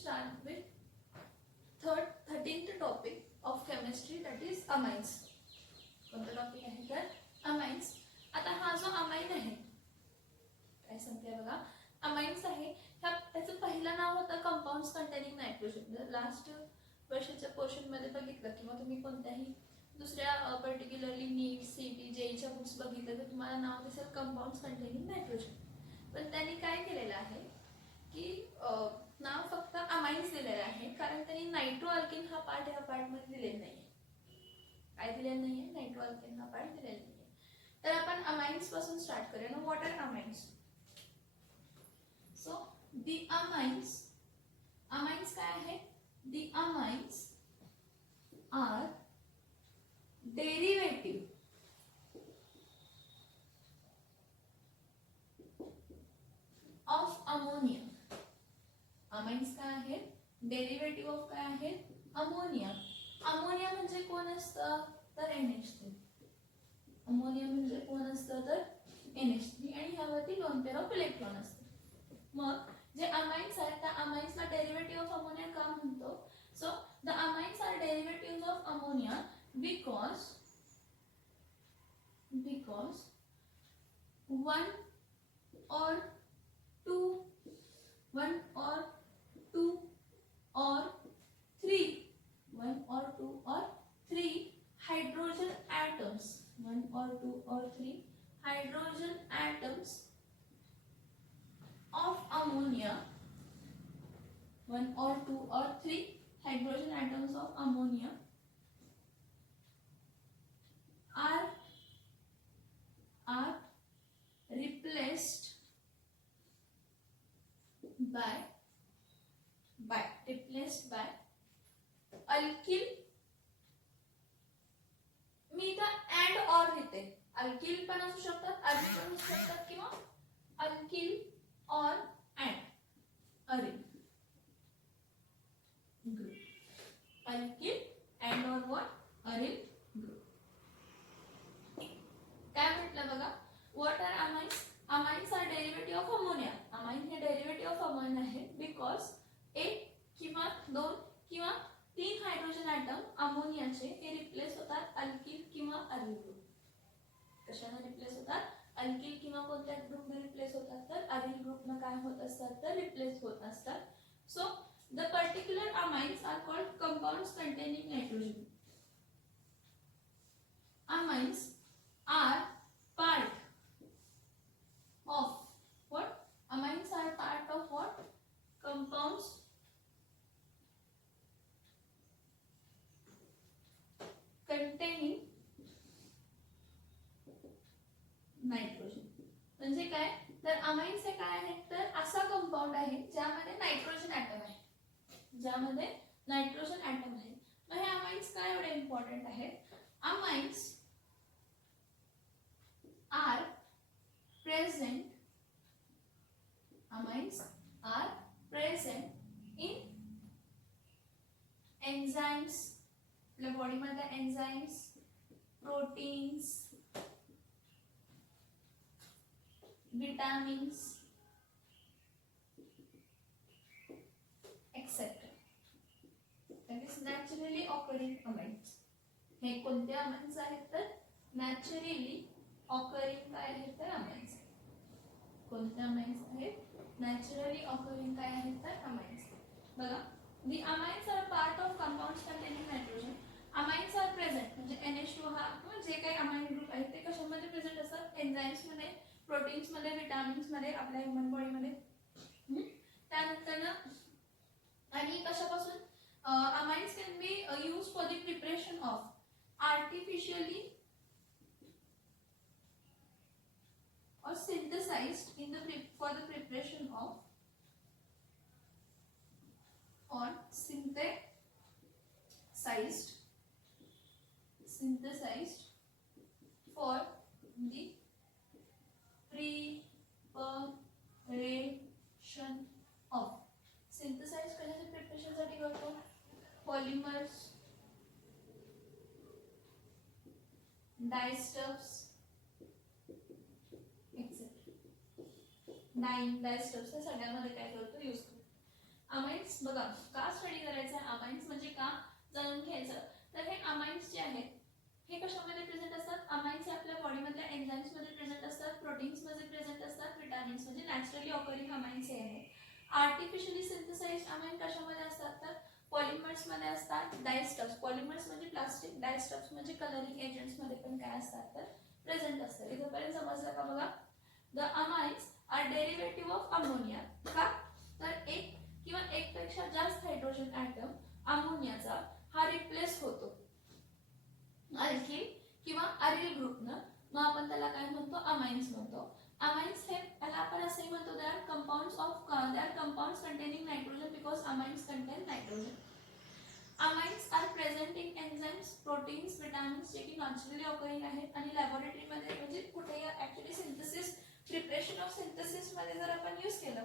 start with 13th topic of chemistry, that is amines. कोणता topic आहे तर amines. आता हा जो अमाइन आहे काय सांगते बघा, अमाइन्स आहे त्याचं पहिलं नाव होतं कंपाउंड्स कंटेनिंग नायट्रोजन. जर लास्ट वर्षाच्या पोर्शन मध्ये बघितलं किंवा तुम्ही कोणत्याही दुसऱ्या पर्टिक्युलरली नीट सीटी जेईच्या बुक्स बघितलं तर तुम्हाला नाव दिसेल कंपाउंड्स कंटेनिंग नायट्रोजन. पण त्यांनी काय केलेलं आहे की नाव फक्त अमाइन्स दिलेलं आहे, कारण त्यांनी नायट्रो अल्केन हा पार्ट ह्या पार्ट मध्ये दिलेला नाहीये. काय दिलेलं नाहीये? नायट्रो अल्केन हा पार्ट दिलेला नाहीये. तर आपण अमाइन्स पासून स्टार्ट करूया ना. What are amines? So the amines, amines काय आहे? The amines are derivative of ammonia. Amines काय आहेत? डेरिवेटिव्ह ऑफ काय आहेत? अमोनिया. अमोनिया म्हणजे कोण असतं तर NH3. अमोनिया म्हणजे कोण असतं तर NH3 आणि ह्यावरती 2 पेअर ऑफ इलेक्ट्रॉन असते. मग जे अमाइन्स आहेत त्या अमाइन्सला डेरिवेटिव्ह ऑफ अमोनिया का म्हणतो? So the amines are derivatives of ammonia because one or two or three hydrogen atoms, 1 or 2 or 3 hydrogen atoms of ammonia, 1 or 2 or 3 hydrogen atoms of ammonia are replaced by alkyl. मी इथं and or लिहिते. Alkyl पण असू शकतात, aril पण असू शकतात किंवा alkyl or and aryl group. Alkyl and or what? Aryl group. काय म्हटलं बघा, what are amines? Amines are derivative of ammonia. Amine हे डेरिवेटिव्ह ऑफ अमोनिया आहे बिकॉज एक किंवा 2 किंवा 3 हायड्रोजन ॲटम अमोनियाचे हे रिप्लेस होतात अल्किल किंवा अरिल ग्रुप. कशाने रिप्लेस होतात? अल्किल किंवा कोणत्या ग्रुपने रिप्लेस होतात तर अरिल ग्रुपने काय होत असतात तर रिप्लेस होत असतात. So the particular amines are called compounds containing nitrogen. Amines are part of what? Amines are part of what? Compounds containing nitrogen. म्हणजे काय तर अमाइन्स हे काय आहेत तर असा कंपाऊंड आहे ज्यामध्ये नायट्रोजन ॲटम आहे, ज्यामध्ये नायट्रोजन ॲटम आहे. मग हे अमाइन्स काय एवढे इम्पॉर्टंट आहेत? Amines are present in enzymes, आपल्या बॉडी मध्ये enzymes, proteins, vitamins etcetera. That is naturally occurring amines. हे कोणते अमाइन्स आहेत तर नॅचरली ऑकरिंग काय आहेत तर अमाइन्स. कोणते अमाइन्स आहेत? नॅचरली ऑकरिंग काय आहेत तर अमाइन्स. बघा, the amines are part of compounds containing nitrogen. Amines are present म्हणजे NH2 हा जे काही अमाइन ग्रुप आहेत ते कशामध्ये प्रेझेंट असतात? एन्झाइम्स मध्ये, प्रोटीन्स मध्ये, विटामिन्स मध्ये, आपल्या ह्यूमन बॉडी मध्ये. त्यानंतर आणि कशापासून amines can be use for the preparation of artificially or synthesized in the for the preparation of or synthesized for the preparation of. synthesize कशाच्या प्रिपरेशन साठी करतो? पॉलिमर्स, डायस्टफ्स, डाइंग डायस्टफ्स सगळ्यामध्ये काय करतो यूज करतो. अमाइन्स बघा का स्टडी करायचं आहे, अमाइन्स म्हणजे का जाणून घ्यायचं. तर हे अमाइन्स जे आहेत हे कशामध्ये प्रेझेंट असतात, अमाइन्स हे आपल्या बॉडीमधल्या एन्झाइम्स मध्ये प्रेझेंट असतात, प्रोटीन्स मध्ये प्रेझेंट असतात, विटामिन्स म्हणजे नॅचरली ऑकरिंग अमाइन्स हे आहेत. आर्टिफिशियली सिंथेसाइज्ड अमाइन कशामध्ये असतात तर पॉलिमर्स मध्ये असतात, डायस्टफ्स पॉलिमर्स म्हणजे प्लास्टिक, डायस्टफ्स म्हणजे कलरिंग एजंट्स मध्ये पण काय असतात तर प्रेझेंट असतात. इथपर्यंत समजलं का बघा. The amines are derivative of ammonia. का तर एक किंवा एक पेक्षा जास्त हायड्रोजन ॲटम अमोनियाचा हा रिप्लेस होतो अल्किल किंवा अरिल ग्रुपनं. मग आपण त्याला काय म्हणतो अमाइन्स म्हणतो. अमाइन्स हे त्याला आपण असंही म्हणतो they are compounds containing nitrogen because amines contain nitrogen. Amines are present in enzymes, proteins, vitamins जे की नॅचरली ऑकरिंग आहेत आणि लॅबोरेटरीमध्ये म्हणजे कुठेही actually synthesis preparation of synthesis मध्ये जर आपण यूज केलं,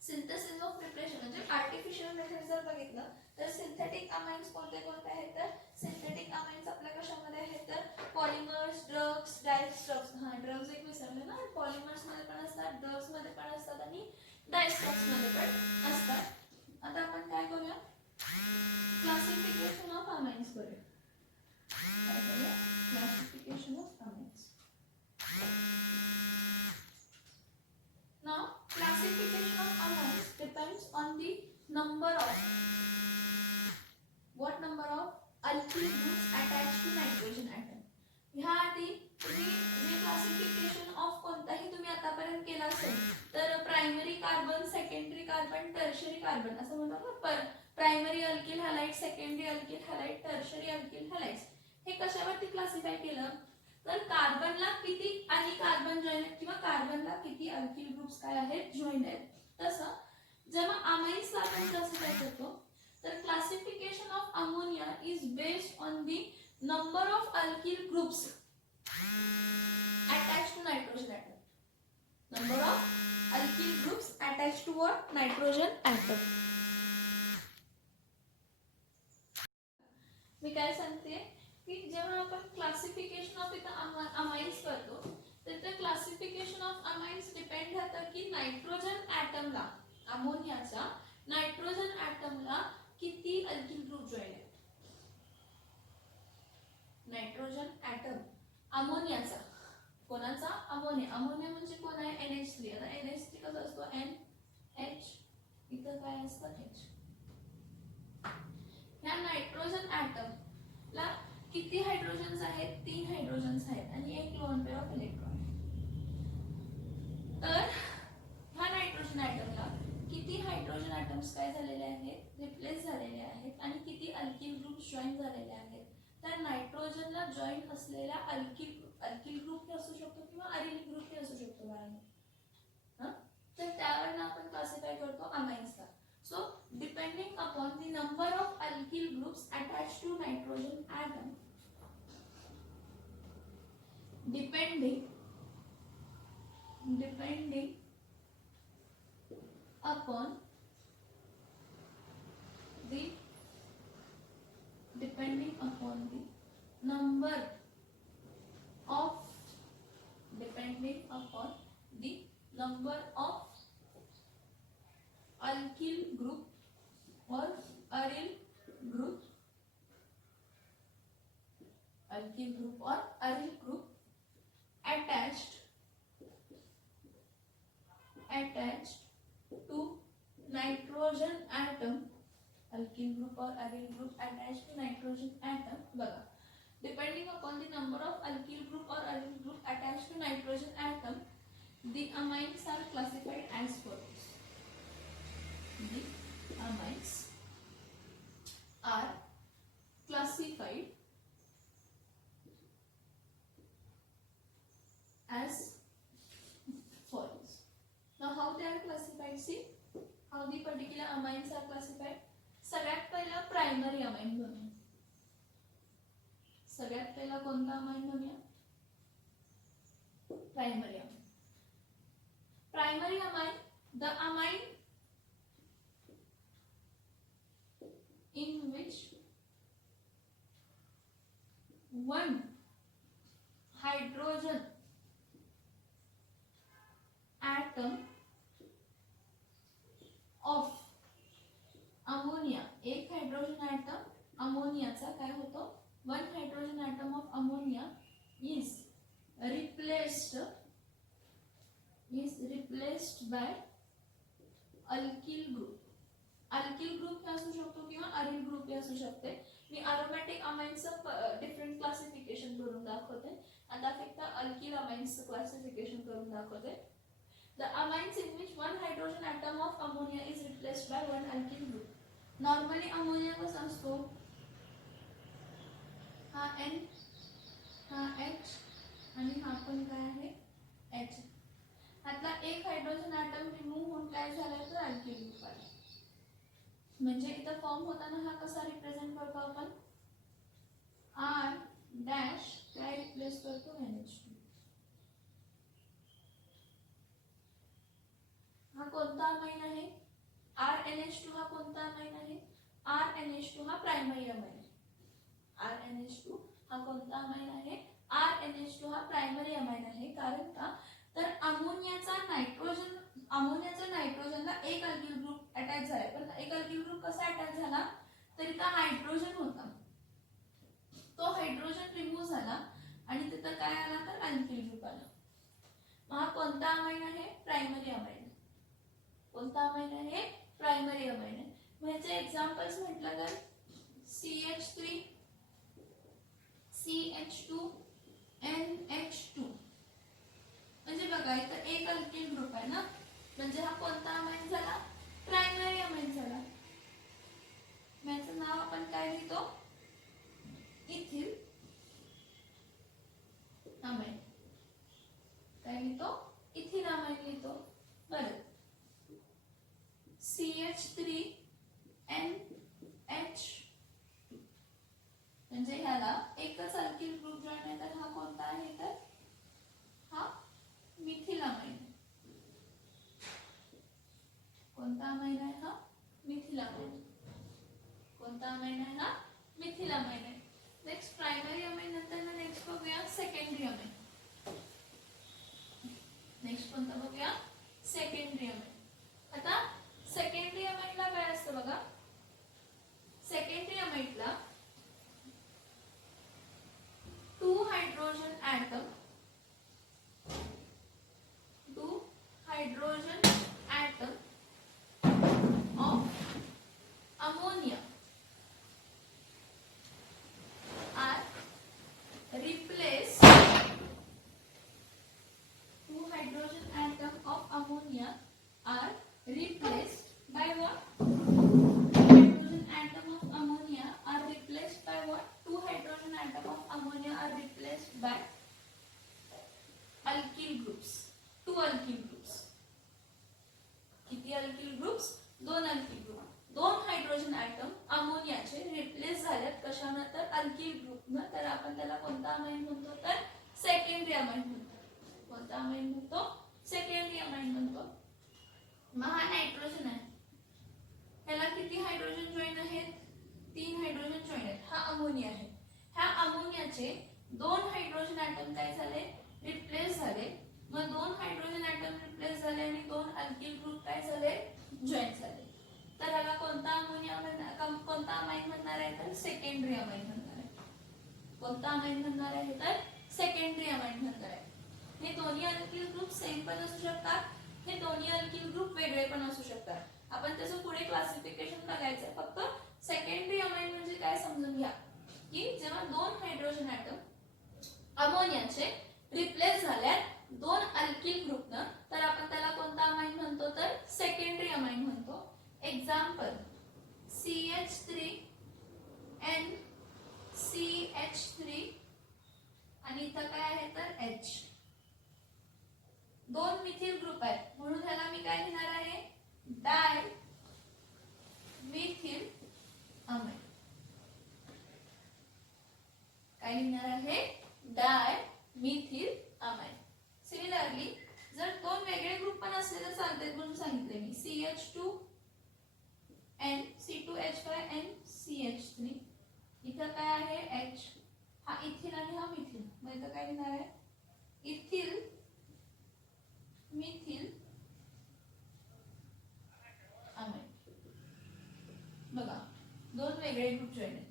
सिंथेसिस ऑफ प्रिपरेशन म्हणजे आर्टिफिशियल मेथड जर बघितलं तर सिंथेटिक अमाइन्स कोणते कोणते आहेत तर सिंथेटिक अमाइन्स आपल्या कशामध्ये आहेत तर पॉलिमर्स, ड्रग्स, डायस्टफ्स. हा ड्रग्स एक विसरले ना, पॉलिमर्स मध्ये पण असतात, ड्रग्स मध्ये पण असतात आणि डायस्टफ्स मध्ये पण असतात. आता आपण काय करूया क्लासिफिकेशन ऑफ अमाइन्स करूया. काय करूया classification of amines. Now classification of amines depends on the number of what number of alkyl groups attached to nitrogen atom. ह्या आधी तुम्ही जे क्लासिफिकेशन ऑफ कोणताही तुम्ही आतापर्यंत केला असेल तर primary carbon, secondary carbon, tertiary carbon असं म्हणतात ना. Primary alkyl halide, secondary alkyl halide, tertiary alkyl halides हे कशावरती क्लासिफाय केलं तर कार्बनला किती आणि कार्बन जॉईन किंवा कार्बनला किती अल्किल ग्रुप्स काय आहेत जॉईन आहेत. तसं जेव्हा अमाइन्सला आपण क्लासिफाय करतो तर classification of ammonia is based on the number of alkyl groups attached to nitrogen atom. Number of alkyl groups attached to what nitrogen atom. मी काय सांगते की जेव्हा आपण क्लासिफिकेशन ऑफ इथं अमाइन्स करतो तर त्या क्लासिफिकेशन ऑफ अमाइन्स डिपेंड राहतं की नायट्रोजन ॲटमला, अमोनियाचा नायट्रोजन ॲटमला किती अल्किल ग्रुप जॉईन आहेत. नायट्रोजन ॲटम अमोनियाचा, कोणाचा अमोनिया, अमोनिया म्हणजे कोण आहे NH3. आता NH3 कसं असतो NH, इथं काय असतं H. ह्या नायट्रोजन ॲटमला किती हायड्रोजन्स आहेत, 3 हायड्रोजन्स आहेत आणि 1 लोन पेअर ऑफ इलेक्ट्रॉन. तर ह्या नायट्रोजन ॲटमला किती हायड्रोजन ॲटम्स काय झालेले आहेत रिप्लेस झालेले आहेत आणि किती अल्किल ग्रुप्स जॉईन झालेले आहेत. तर नायट्रोजनला जॉईन असलेल्या अल्किल ग्रुप हे असू शकतो किंवा अरिल ग्रुप हे असू शकतो बाळांनो. तर त्यावरनं आपण क्लासिफाय करतो अमाइन्सला. So depending upon the number of alkyl groups attached to nitrogen atom, depending upon the number of alkyl group or aryl group, attached to nitrogen atom, alkyl group or aryl group attached to nitrogen atom. बघा, depending upon the number of alkyl group or aryl group attached to nitrogen atom, the amines are classified as follows. The amines are classified as follows. Now how they are classified? See how the particular amines are classified. सगळ्यात पहिला primary amine बनूया. सगळ्यात पहिला कोणता amine बनूया primary amine. Primary amine, the amine in which one hydrogen atom of is replaced by alkyl group. Alkyl group हे असू शकतो किंवा अरिल ग्रुप हे असू शकते. मी अरोमॅटिक अमाइन्सचं डिफरंट क्लासिफिकेशन करून दाखवते. आता फक्त अल्किल अमाइन्सचं क्लासिफिकेशन करून दाखवते. The amines in which one hydrogen atom of ammonia is replaced by one alkyl group. Normally ammonia कसा असतो, हा N, हा H आणि हा पण काय आहे H. आता एक हायड्रोजन ॲटम रिमूव्ह होऊन काय झालं तर अल्किल ग्रुप आला. म्हणजे इथं फॉर्म होताना हा कसा रिप्रेझेंट करतो आपण, R डॅश काय रिप्लेस करतो NH2. हा कोणता अमाइन आहे, RNH2 हा कोणता अमाइन आहे, RNH2 हा प्रायमरी अमाइन आहे. RNH2 हा कोणता अमाइन आहे, RNH2 हा प्रायमरी अमाइन आहे. कारण का तर अमोनियाचा नायट्रोजनला एक अल्किल ग्रुप अटॅच झाला. पण एक अल्किल ग्रुप कसा अटॅच झाला, तर इथं हायड्रोजन होता, तो हायड्रोजन रिमूव्ह झाला आणि तिथं काय आला तर अल्किल ग्रुप आला. हा कोणता अमाइन आहे, प्रायमरी अमाइन. कोणता अमाइन आहे, प्रायमरी अमाइन आहे. ह्याचे एक्झाम्पल्स म्हटलं तर CH3, CH2, NH2. म्हणजे बघा इथं एक अल्किल ग्रुप आहे ना, म्हणजे हा कोणता अमाइन झाला, प्रायमरी अमाइन झाला. याचं नाव आपण काय लिहितो, इथिल अमाइन. काय लिहितो, इथिल अमाइन लिहितो. बरं, CH3, NH म्हणजे ह्याला एकच अल्किल ग्रुप जॉइन आहे. तर हा कोणता आहे, तर हा मिथिल अमाइन. कोणता अमाइन आहे, हा मिथिल अमाइन. कोणता अमाइन आहे, हा मिथिल अमाइन आहे. नेक्स्ट प्रायमरी अमाइन नंतर ना नेक्स्ट बघूया सेकंडरी अमाइन. नेक्स्ट कोणता बघूया, सेकंडरी अमाइन. आता सेकंडरी अमाइनला काय असतं बघा, सेकंडरी अमाइनला 2 hydrogen atom of ammonia are replaced. 2 hydrogen atom of ammonia are replaced by what? Hydrogen atom of ammonia are replaced by what? 2 hydrogen atom of ammonia are replaced by alkyl groups. 2 alkyl groups. किती alkyl groups? 2 alkyl group. 2 hydrogen atom अमोनियाचे replace झालेत कशानं तर alkyl ग्रुपनं. तर आपण त्याला कोणता amine म्हणतो, तर सेकंडरी अमाइन म्हणतो. कोणता अमाइन म्हणतो, सेकंडरी अमाइन म्हणतो. मग हा नायट्रोजन आहे, त्याला किती हायड्रोजन जॉइन आहेत, 3 हायड्रोजन जॉइन आहेत. हा अमोनिया आहे, ह्या अमोनियाचे 2 हायड्रोजन ॲटम काय झाले, रिप्लेस झाले. मग 2 हायड्रोजन ॲटम रिप्लेस झाले आणि 2 अल्किल ग्रुप काय झाले, जॉइन झाले. तर ह्याला कोणता अमोनिया कोणता अमाइन म्हणणार आहे, तर सेकंडरी अमाइन म्हणणार आहे. कोणता अमाइन म्हणणार आहे, तर सेकंडरी अमाइन म्हणणार आहे. हे दोन्ही अल्किल ग्रुप सेम पण असू शकतात, हे दोन्ही अल्किल ग्रुप वेगळे पण असू शकतात. आपण त्याचं पुढे क्लासिफिकेशन बघायचं. फक्त सेकंडरी अमाइन म्हणजे काय समजून घ्या, की जेव्हा 2 हायड्रोजन ॲटम अमोनियाचे रिप्लेस झाल्यात 2 अल्किल ग्रुपनं, तर आपण त्याला कोणता अमाइन म्हणतो, तर सेकंडरी अमाइन म्हणतो. एक्झाम्पल CH3, NCH3 आणि इथं काय आहे तर H. 2 मिथिल ग्रुप आहेत म्हणून ह्याला मी काय लिहिणार आहे, डाय मिथिल अमाइन. काय लिहिणार आहे, डाय मिथिल अमाइन. सिमिलरली जर 2 वेगळे ग्रुप पण असले तर चालते म्हणून सांगितले मी. CH2 N C2H5 NCH3. इथं काय आहे H, हा इथिल आणि हा मिथिल. मग इथं काय लिहिणार आहे, इथिल मिथिल अमाइन. बघा 2 वेगळे ग्रुप जॉइन आहेत,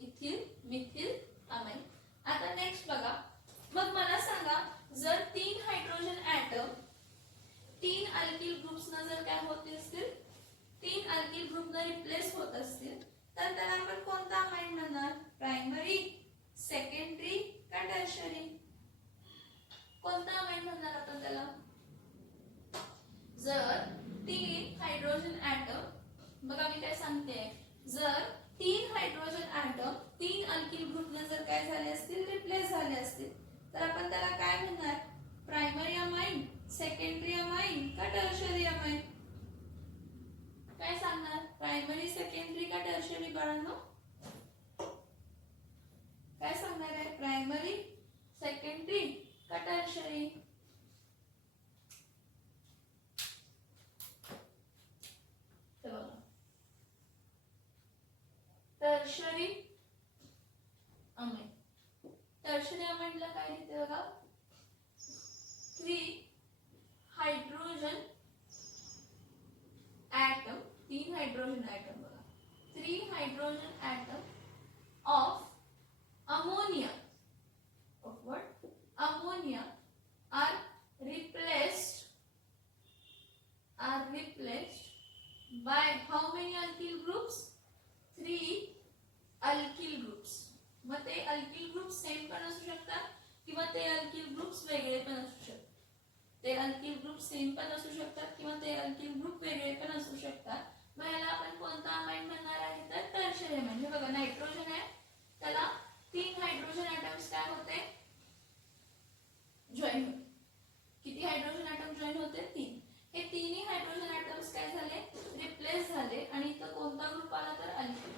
इथिल मिथिल अमाइन. आता नेक्स्ट बघा, मग मला सांगा जर 3 हायड्रोजन ॲटम रिप्लेस होत असतील तर त्याला आपण कोणता अमाइन म्हणणार? प्रायमरी, सेकंडरी का टर्शरी? कोणता अमाइन म्हणणार आपण त्याला? जर 3 हायड्रोजन ॲटम, बघा मी काय सांगते, जर 3 हायड्रोजन ॲटम 3 अल्किल ग्रुपने जर काय झाले असतील, रिप्लेस झाले असतील, तर आपण त्याला काय म्हणणार? प्रायमरी अमाइन, सेकंडरी अमाइन का टर्शरी अमाइन? काय सांगणार? प्रायमरी, सेकंडरी का टर्शरी बाळांनो? काय सांगणार आहे? प्रायमरी, सेकंडरी का टर्शरी? Tertiary amine. टर्शरी अमाइनला काय लिहिते बघा? 3 हायड्रोजन ॲटम, 3 हायड्रोजन ॲटम बघा, 3 hydrogen atom of ammonia, of what? Ammonia are replaced by how many alkyl groups? 3 alkyl groups. मग ते alkyl groups सेम पण असू शकतात किंवा ते alkyl groups वेगळे पण असू शकतात. ते alkyl groups सेम पण असू शकतात किंवा ते alkyl group वेगळे पण असू शकतात. मग याला आपण कोणता अमाइन म्हणणार आहे? तर टर्शरी अमाइन. हे बघा नायट्रोजन आहे, त्याला 3 हायड्रोजन ॲटम्स काय होते? जॉईन होते. किती हायड्रोजन ॲटम जॉईन होते? 3. हे तिन्ही हायड्रोजन ॲटम्स काय झाले? रिप्लेस झाले आणि इथं कोणता ग्रुप आला? तर अल्किल.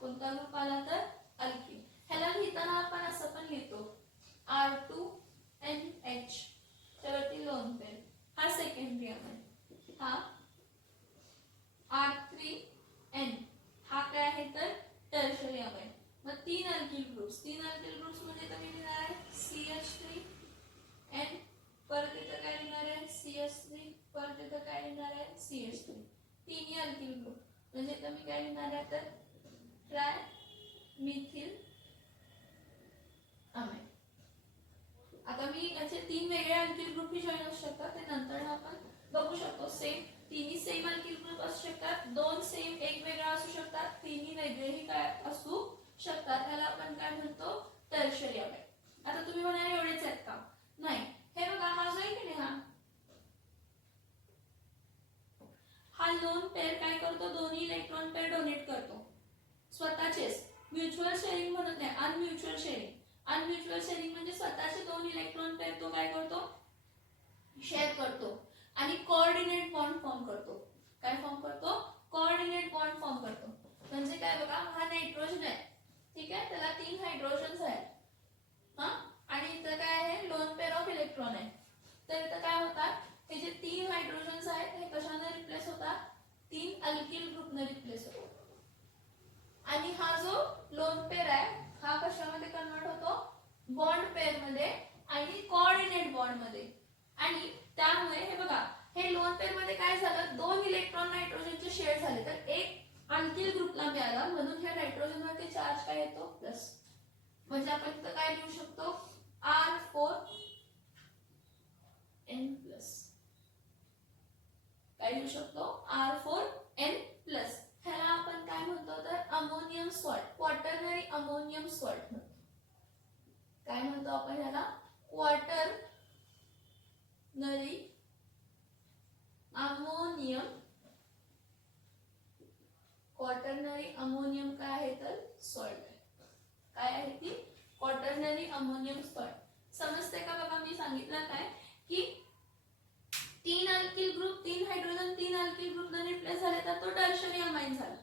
कोणता ग्रुप आला? तर अल्किल. ह्याला लिहिताना आपण असं पण लिहितो R2NH, त्यावरती लोन पेअर, हा सेकंडरी अमाइन. हा R3N, हा काय आहे? तर टर्शरी अमाइन. मग 3 अल्किल ग्रुप्स, 3 अल्किल ग्रुप्स म्हणजे तुम्ही लिहिणार आहे CH3N, परत इथं काय लिहिणार आहे? CH3, परत इथं काय लिहिणार आहे? CH3. तिन्ही अल्किल ग्रुप म्हणजे तुम्ही काय लिहिणार आहे? तर ट्राय मिथिल अमाइन. आता मी याचे 3 वेगळे अल्किल ग्रुप ही जॉईन असू शकतात, ते नंतर आपण बघू शकतो. सेम तिन्ही सेम अल्किल ग्रुप असू शकतात, 2 सेम एक वेगळा असू शकतात, तिन्ही वेगळेही काय असू शकतात. त्याला आपण काय म्हणतो? Tertiary amine. आता तुम्ही म्हणाल एवढेच आहेत का? नाही. हे बघा हा जो आहे की नाही, हा लोन पेअर काय करतो? दोन्ही इलेक्ट्रॉन पेअर डोनेट करतो स्वतःचेच. म्युच्युअल शेअरिंग म्हणत नाही, अनम्युच्युअल शेअरिंग. अनम्युच्युअल शेअरिंग म्हणजे स्वतःचे 2 इलेक्ट्रॉन पेअर तो काय करतो? शेअर करतो आणि कोऑर्डिनेट बॉन्ड फॉर्म करतो. काय फॉर्म करतो? कोऑर्डिनेट बॉन्ड फॉर्म करतो. म्हणजे काय बघा, हा नायट्रोजन आहे, ठीक आहे, त्याला 3 हायड्रोजन्स आहेत, हा, आणि इथं काय आहे? लोन पेअर ऑफ इलेक्ट्रॉन आहे. तर इथं काय होतात? हे जे 3 हायड्रोजन्स आहेत हे कशाने रिप्लेस होतात? 3 अल्किल ग्रुपने रिप्लेस होतात. आणि हा जो लोन पेअर आहे हा कशामध्ये कन्वर्ट होतो? बॉन्ड पेअर मध्ये आणि कोऑर्डिनेट बॉन्ड मध्ये. आणि त्यामुळे हे बघा, हे लोन पेअर मध्ये काय झालं? 2 इलेक्ट्रॉन नायट्रोजनचे शेअर झाले, तर एक अल्किल ग्रुपला मिळाला, म्हणून ह्या नायट्रोजन वरती चार्ज काय येतो? प्लस. म्हणजे आपण इथं काय लिहू शकतो? R4N plus. काय लिहू शकतो? R4N plus. ह्याला आपण काय म्हणतो? तर ammonium salt, quaternary ammonium salt म्हणतो. काय म्हणतो आपण ह्याला? Quaternary ammonium. क्वाटर्नरी अमोनियम काय आहे? तर सॉल्ट आहे. काय आहे ती? Quaternary ammonium salt. समजते का? बघा मी सांगितलं काय की 3 alkyl group, 3 hydrogen 3 alkyl group ने रिप्लेस झाले तर तो टर्शरी अमाइन झाला.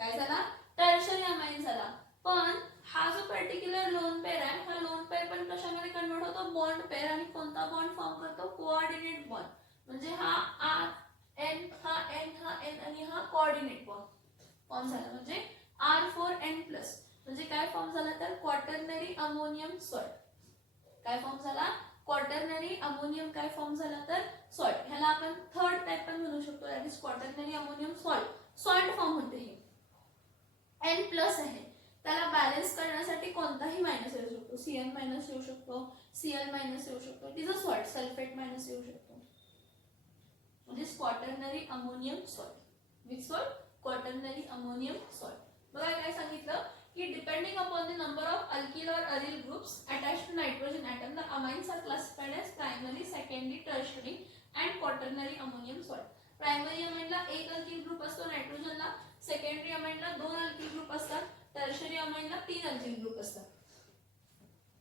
काय झाला? टर्शरी अमाइन झाला. पण हा जो पर्टिक्युलर लोन पेअर आहे, हा लोन पेअर पण कशामध्ये कन्वर्ट होतो? Bond pair. आणि कोणता बॉन्ड फॉर्म करतो? Coordinate bond. म्हणजे हा R N, हा N, हा N आणि हा कोऑर्डिनेट बॉन्ड फॉर्म झाला. म्हणजे R4N प्लस. म्हणजे काय फॉर्म झाला? तर क्वाटर्नरी अमोनियम सॉल्ट. काय फॉर्म झाला? क्वाटर्नरी अमोनियम काय फॉर्म झाला? तर सॉल्ट. ह्याला आपण थर्ड टाइप पण म्हणू शकतो, that is quaternary ammonium salt. Salt form होते हे. N प्लस आहे, त्याला बॅलन्स करण्यासाठी कोणताही मायनस येऊ शकतो. Cn मायनस येऊ शकतो, Cl मायनस येऊ शकतो. It is a salt. Sulphate minus येऊ शकतो. म्हणजे quaternary ammonium salt. Which salt? Quaternary ammonium salt. बघा काय सांगितलं की depending upon the number of alkyl और aryl groups attached to nitrogen atom the amines are classified as primary, secondary, tertiary and quaternary ammonium salt. Primary अमाइनला एक alkyl group असतो नायट्रोजनला, secondary अमाइनला 2 अल्किल ग्रुप असतात, टर्शरी अमाइनला 3 alkyl group असतात.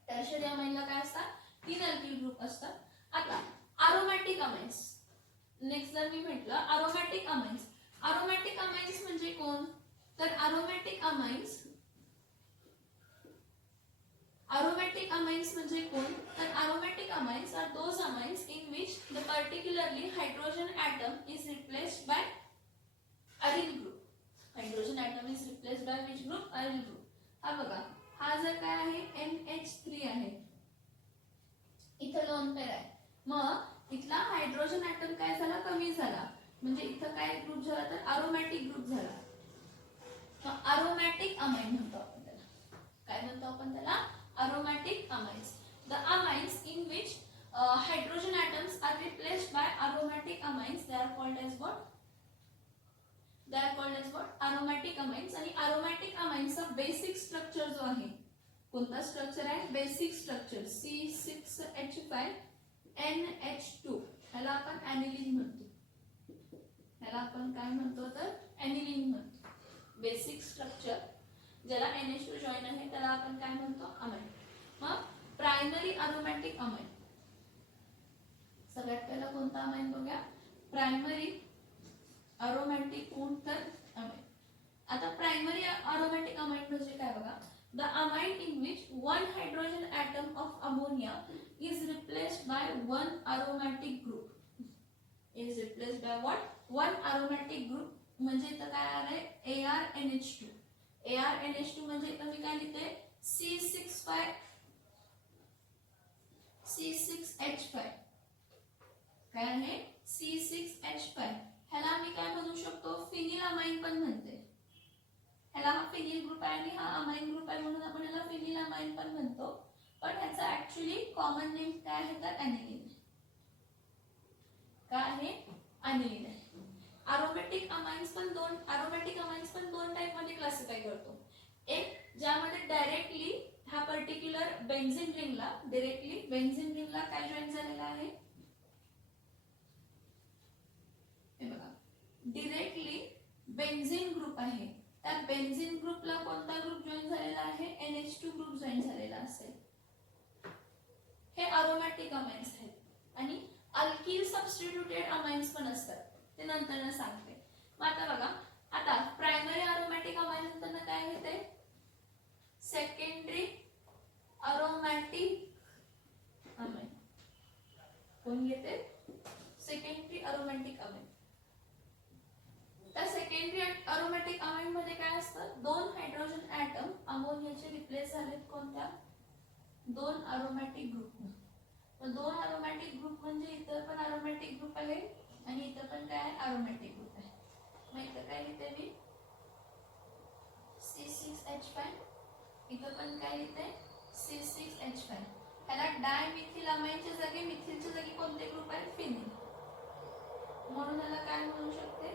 Tertiary अमाइनला काय असतात? 3 अल्किल ग्रुप असतात. आता अरोमॅटिक अमाइन्स. नेक्स्ट जर मी म्हटलं अरोमॅटिक अमाइन्स. अरोमॅटिक अमाइन्स म्हणजे कोण? तर अरोमॅटिक अमाइन्स म्हणजे कोण? तर aromatic amines are those amines in which the particularly hydrogen atom is replaced by aryl group. Hydrogen atom is replaced by which group? Aryl group. हा बघा, हा जर काय आहे NH3 आहे, इथं लोन पेअर आहे, मग इथला हायड्रोजन ॲटम काय झाला? कमी झाला, म्हणजे इथं काय ग्रुप झाला? तर अरोमॅटिक ग्रुप झाला. अरोमॅटिक अमाइन म्हणतो आपण त्याला. काय म्हणतो आपण त्याला? Aromatic amines. The amines in which hydrogen atoms are replaced by aromatic amines, they are called as what? They are called as what? Aromatic amines. आणि aromatic amines चा बेसिक स्ट्रक्चर जो आहे, कोणता स्ट्रक्चर आहे? बेसिक स्ट्रक्चर C6H5NH2, ह्याला आपण ॲनिलीन म्हणतो. ह्याला आपण काय म्हणतो? तर ॲनिलीन म्हणतो. बेसिक स्ट्रक्चर ज्याला NH2 जॉइन आहे त्याला आपण काय म्हणतो? अमाइन. मग प्रायमरी अरोमॅटिक अमाइन. सगळ्यात पहिला कोणता अमाइन बघूया? प्रायमरी अरोमॅटिक कोण? तर अमाइन. आता प्रायमरी अरोमॅटिक अमाइन म्हणजे काय बघा? The amine in which one hydrogen atom of ammonia is replaced by one aromatic group. Is replaced by what? One aromatic group. म्हणजे इथं काय आलंय? ArNH2. ArNH2 म्हणजे इथं मी काय लिहिते? C6H5. काय आहे? C6H5. ह्याला मी काय म्हणू शकतो? फिनिल अमाइन पण म्हणते. ह्याला हा फिनिल ग्रुप आहे आणि हा अमाइन ग्रुप आहे, म्हणून आपण ह्याला फिनिल अमाइन पण म्हणतो. पण ह्याचा ऍक्च्युअली कॉमन नेम काय आहे? तर ॲनिलीन. काय आहे? ॲनिलीन आहे. अरोमॅटिक अमाइन्स पण दोन टाइप मध्ये क्लासिफाय करतो. एक ज्यामध्ये डायरेक्टली हा पर्टिक्युलर बेन्झीन रिंगला काय जॉइन झालेला आहे? हे बघा, डायरेक्टली बेन्झीन ग्रुप आहे. त्या बेन्झीन ग्रुपला कोणता ग्रुप जॉइन झालेला आहे? NH2 ग्रुप जॉइन झालेला असेल. हे अरोमॅटिक अमाइन्स आहेत. आणि अल्किल सबस्टिट्यूटेड अमाइन्स पण असतात, ते नंतर सांगते. मग आता बघा, आता प्रायमरी अरोमॅटिक अमाइन नंतर काय घेते? Secondary aromatic amine. कोण घेते? Secondary aromatic amine. त्या सेकंडरी अरोमॅटिक अमाइन मध्ये काय असतं? 2 हायड्रोजन ॲटम अमोनियाचे रिप्लेस झालेत कोणत्या? 2 अरोमॅटिक ग्रुप. मग 2 अरोमॅटिक ग्रुप म्हणजे इतर पण अरोमॅटिक ग्रुप आहे आणि इथं पण काय आहे? अरोमॅटिक ग्रुप आहे. मग इथं काय लिहिते मी? C6H5. इथं पण काय लिहिते? C6H5. ह्याला डायमिथिल अमाइनच्या जागी मिथिलच्या जागी कोणते ग्रुप आहेत? फिनिल. म्हणून ह्याला काय म्हणू शकते?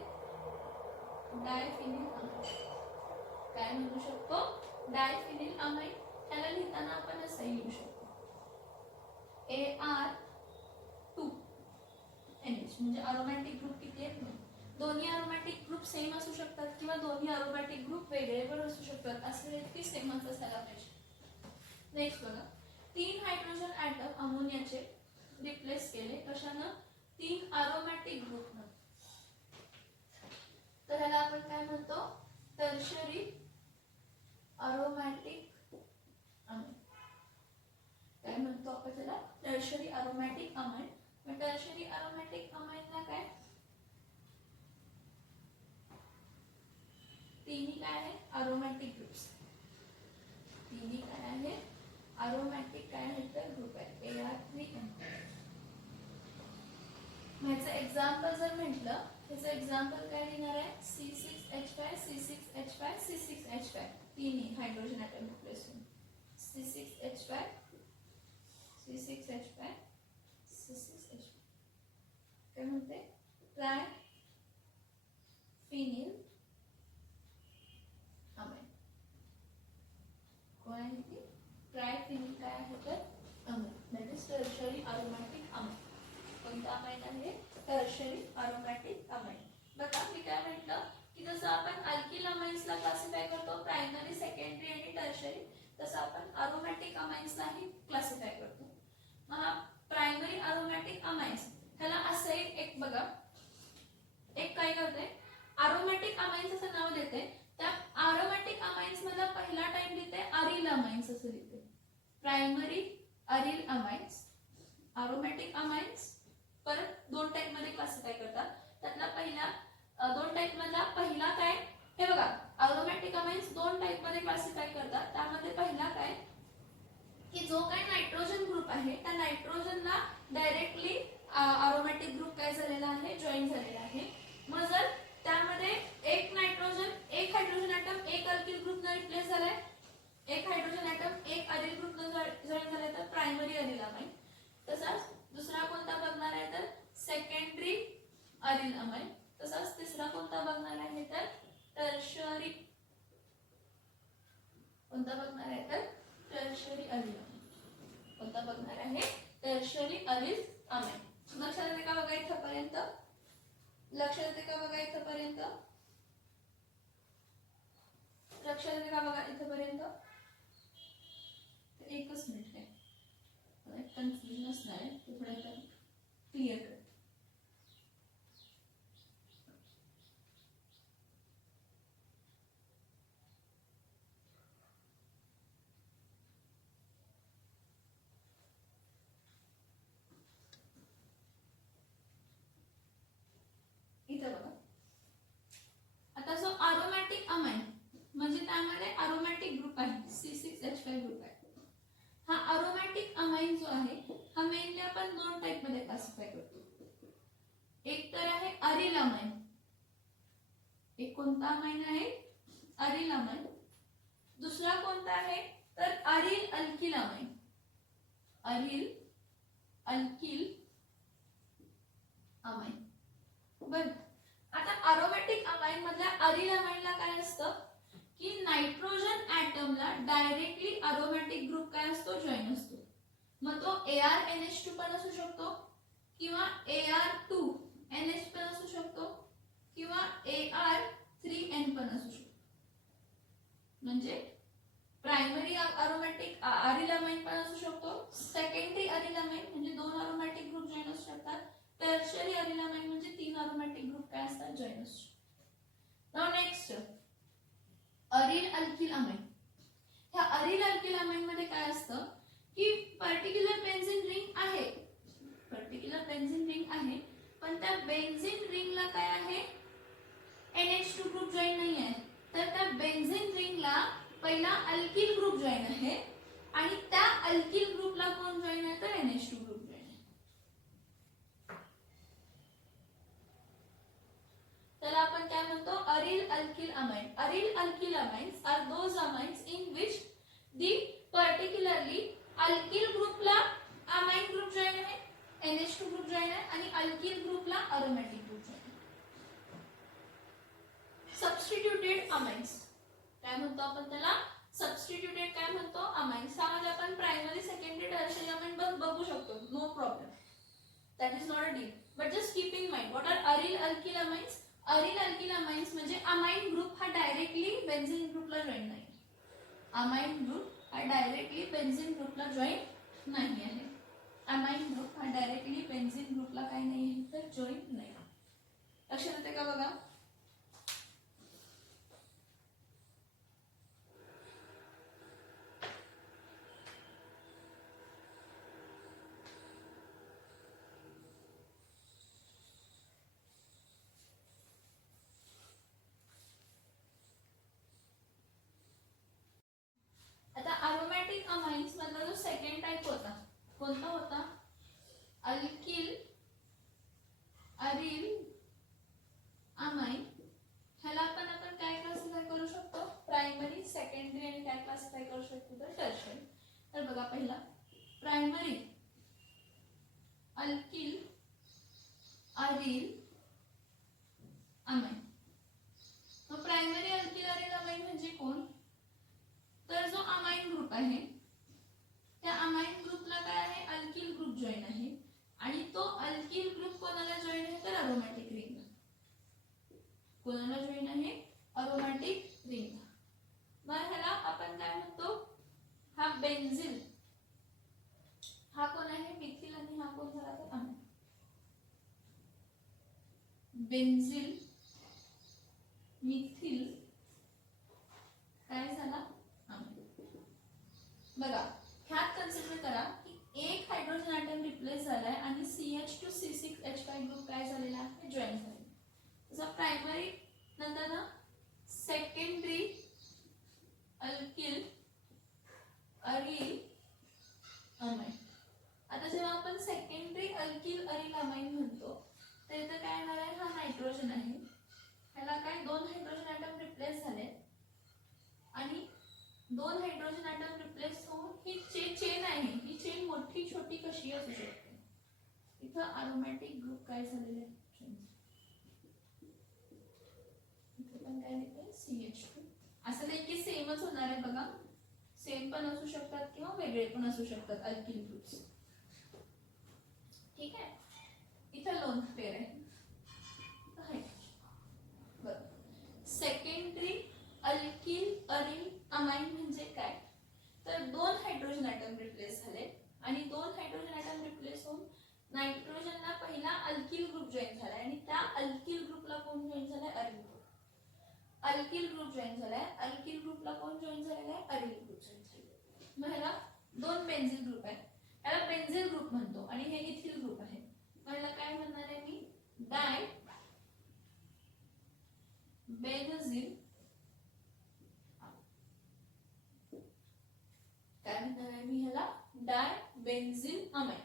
डायफिनिल अमाइन. काय म्हणू शकतो? डायफिनिल अमाइन. ह्याला लिहिताना आपण असं लिहू शकतो AR2NH. म्हणजे अरोमॅटिक ग्रुप किती आहेत? दोन्ही अरोमॅटिक ग्रुप सेम असू शकतात किंवा दोन्ही अरोमॅटिक ग्रुप वेगळे पण असू शकतात, असे की सेमच असायला पाहिजे. नेक्स्ट बघा, 3 हायड्रोजन ॲटम अमोनियाचे रिप्लेस केले कशानं? 3 अरोमॅटिक ग्रुपनं. तर ह्याला आपण काय म्हणतो? Tertiary aromatic amine. काय म्हणतो आपण त्याला? Tertiary aromatic amine. मग टर्शरी अरोमॅटिक अमाइनला काय? तिन्ही काय आहे? Aromatic groups. तिन्ही काय आहे? अरोमॅटिक काय आहे? तर ग्रुप आहे AR3N. ह्याचं एक्झाम्पल जर म्हटलं, ह्याचं एक्झाम्पल काय लिहिणार आहे? C6H5, C6H5, C6H5. तिन्ही hydrogen item replacement. C6H5, C6H5, C6H5. काय म्हणते? ट्राय फिनिल अमाइन आहे टर्शरी अरोमॅटिक अमाइन. बघा मी काय म्हटलं की जसं आपण अल्किल अमाइन्सला क्लासिफाय करतो प्रायमरी, सेकंडरी आणि टर्शरी, तसं आपण अरोमॅटिक अमाइन्सलाही क्लासिफाय करतो. प्रायमरी अरोमॅटिक अमाइन्स ह्याला असे एक बघा, एक काय करते अरोमॅटिक अमाइन्स असं नाव देते. त्या अरोमॅटिक अमाइन्स मधला पहिला टाइप लिहिते अरिल अमाइन्स असं लिहिते. Primary aryl amines, aromatic amines परत दोन टाइप मध्ये क्लासिफाय करतात. त्यातला पहिला दोन टाइप मधला पहिला काय हे बघा, अरोमॅटिक अमाइन्स दोन टाइप मध्ये क्लासिफाय करतात. त्यामध्ये पहिला काय की जो काय नायट्रोजन ग्रुप आहे त्या नायट्रोजनला डायरेक्टली अरोमॅटिक ग्रुप काय झालेला आहे, जॉईन झालेला आहे. मग जर त्यामध्ये एक नायट्रोजन, एक हायड्रोजन ॲटम एक अल्किल ग्रुपने रिप्लेस झालाय, एक हायड्रोजन ॲटम एक अरिल ग्रुपने जॉईन झालाय तर प्रायमरी अरिल अमाइन. तसाच दुसरा कोणता बघणार आहे तर सेकंडरी अरिल अमाइन. तसाच तिसरा कोणता बघणार आहे तर टर्शरी, कोणता बघणार आहे तर टर्शरी अरिल अमाइन. कोणता बघणार आहे टर्शरी अरिल अमाइन. लक्षात येते का बघा इथपर्यंत? लक्षात येते का बघा इथपर्यंत? लक्षात येते का बघा इथपर्यंत? एकच मिनिट आहे, कन्फ्युजन असणार आहे ते थोडं क्लिअर कर. इथं बघा, आता जो अरोमॅटिक अमाइन म्हणजे त्यामध्ये अरोमॅटिक ग्रुप आहे C6H5 ग्रुप आहे. हा अरोमॅटिक अमाइन जो आहे हा मेनली आपण दोन टाइप मध्ये क्लासिफाय करतो. एक तर आहे अरिल अमाइन, एक कोणता अमाइन आहे अरिल अमाइन. दुसरा कोणता आहे तर aryl alkyl amine, aryl alkyl amine. बर, आता अरोमॅटिक अमाइन मधल्या अरिल अमाइनला काय असतं की नायट्रोजन ॲटमला डायरेक्टली अरोमॅटिक ग्रुप काय असतो, जॉईन असतो. मग तो ArNH2 पण असू शकतो किंवा Ar2NH पण असू शकतो किंवा Ar3N पण असू शकतो. म्हणजे प्रायमरी अरोमॅटिक अरिल अमाइन पण असू शकतो, सेकंडरी अरिल अमाइन म्हणजे दोन अरोमॅटिक ग्रुप जॉईन असू शकतात, टर्शरी अरिल अमाइन म्हणजे तीन अरोमॅटिक ग्रुप काय असतात, जॉईन असू शकतात. Now next aryl alkyl amine. ह्या अरिल अल्किल अमाइन मध्ये काय असतं की पर्टिक्युलर बेन्झीन रिंग आहे, पर्टिक्युलर बेन्झीन रिंग आहे, पण त्या बेन्झीन रिंगला काय आहे NH2 ग्रुप जॉईन नाही आहे. तर त्या बेन्झीन रिंगला पहिला अल्किल ग्रुप जॉईन आहे आणि त्या अल्किल ग्रुपला कोण जॉईन आहे तर NH2 ग्रुप जॉईन आहे. तर आपण काय म्हणतो aryl alkyl amine. Aryl alkyl amines are those amines in which the particularly alkyl ग्रुपला अमाइन ग्रुप जॉईन आहे, NH2 ग्रुप जॉईन आहे आणि अल्किल ग्रुपला अरोमॅटिक ग्रुप जॉईन आहे. सबस्टिट्यूटेड अमाइन्स काय म्हणतो आपण त्याला, सबस्टिट्यूटेड काय म्हणतो अमाइन्स. त्यामध्ये आपण प्रायमरी, सेकंडरी, टर्शरी अमाइन बघू शकतो, no problem, that is not a deal. But just keep in mind what are aryl alkyl amines. Aryl alkyl amines म्हणजे अमाइन ग्रुप हा डायरेक्टली बेन्झीन ग्रुपला जॉईन नाही. अमाइन ग्रुप हा directly benzene ग्रुपला join नाही आहे. अमाइन ग्रुप हा directly benzene ग्रुपला काय नाही आहे तर जॉईन नाही. लक्षात येते का बघा? आता अरोमॅटिक अमाइन्स मधला जो सेकंड टाइप होता कोणता होता, अल्किल अरिल अमाइन. ह्याला पण आपण काय क्लासिफाय करू शकतो, प्रायमरी, सेकंडरी आणि काय क्लासिफाय करू शकतो तर टर्शरी. तर बघा पहिला प्रायमरी अल्किल अरिल अमाइन. मग प्रायमरी अल्किल अरिल अमाइन म्हणजे कोण तर जो अमाइन ग्रुप आहे त्या अमाइन ग्रुपला काय आहे अल्किल ग्रुप जॉईन आहे आणि तो अल्किल ग्रुप कोणाला जॉईन आहे? Aromatic ring. मग ह्याला आपण काय म्हणतो? हा बेन्झिल, हा कोण आहे? मिथिल, आणि हा कोण झाला तर अमाइन. बेन्झिल, मिथिल, काय झाला? अमाइन. बघा ह्यात कन्सिडर करा की एक हायड्रोजन ॲटम रिप्लेस झालाय आणि CH2C6H5 ग्रुप काय झालेला आहे? जॉईन झालेला. तसं प्रायमरी नंतर ना सेकंडरी अल्किल अरिल अमाइन. आता जेव्हा आपण सेकंडरी अल्किल अरिल अमाइन म्हणतो तर इथं काय येणार आहे? हा नायट्रोजन आहे, ह्याला काय 2 हायड्रोजन ॲटम रिप्लेस झाले आणि 2 हायड्रोजन ॲटम रिप्लेस होऊन ही चेन आहे, ही चेन मोठी छोटी कशी असू शकते. इथं अरोमॅटिक ग्रुप काय झालेले आहे? इथं पण काय लिहिलंय? CH2. असं नाही की सेमच होणार आहे बघा, सेम पण असू शकतात किंवा वेगळे पण असू शकतात अल्किल ग्रुप्स. ठीक आहे. इथं लोन पेअर आहे. सेकंडरी अल्किल अरिल अमाइन म्हणजे काय? तर 2 हायड्रोजन ॲटम रिप्लेस झाले आणि 2 हायड्रोजन ॲटम रिप्लेस होऊन नायट्रोजनला पहिला अल्किल ग्रुप जॉईन झालाय आणि त्या अल्किल ग्रुपला कोण जॉईन झालाय? Aril group. Alkyl group join झालाय, अल्किल ग्रुपला कोण जॉईन झालेला आहे? अरिल ग्रुप जॉईन झालेला. मग ह्याला 2 बेन्झिल ग्रुप आहे, ह्याला बेन्झिल ग्रुप म्हणतो आणि हे इथिल ग्रुप आहे. ह्याला काय म्हणणार आहे मी? डाय बेन्झिल. काय म्हणणार आहे मी ह्याला? डाय बेन्झिल अमाइन.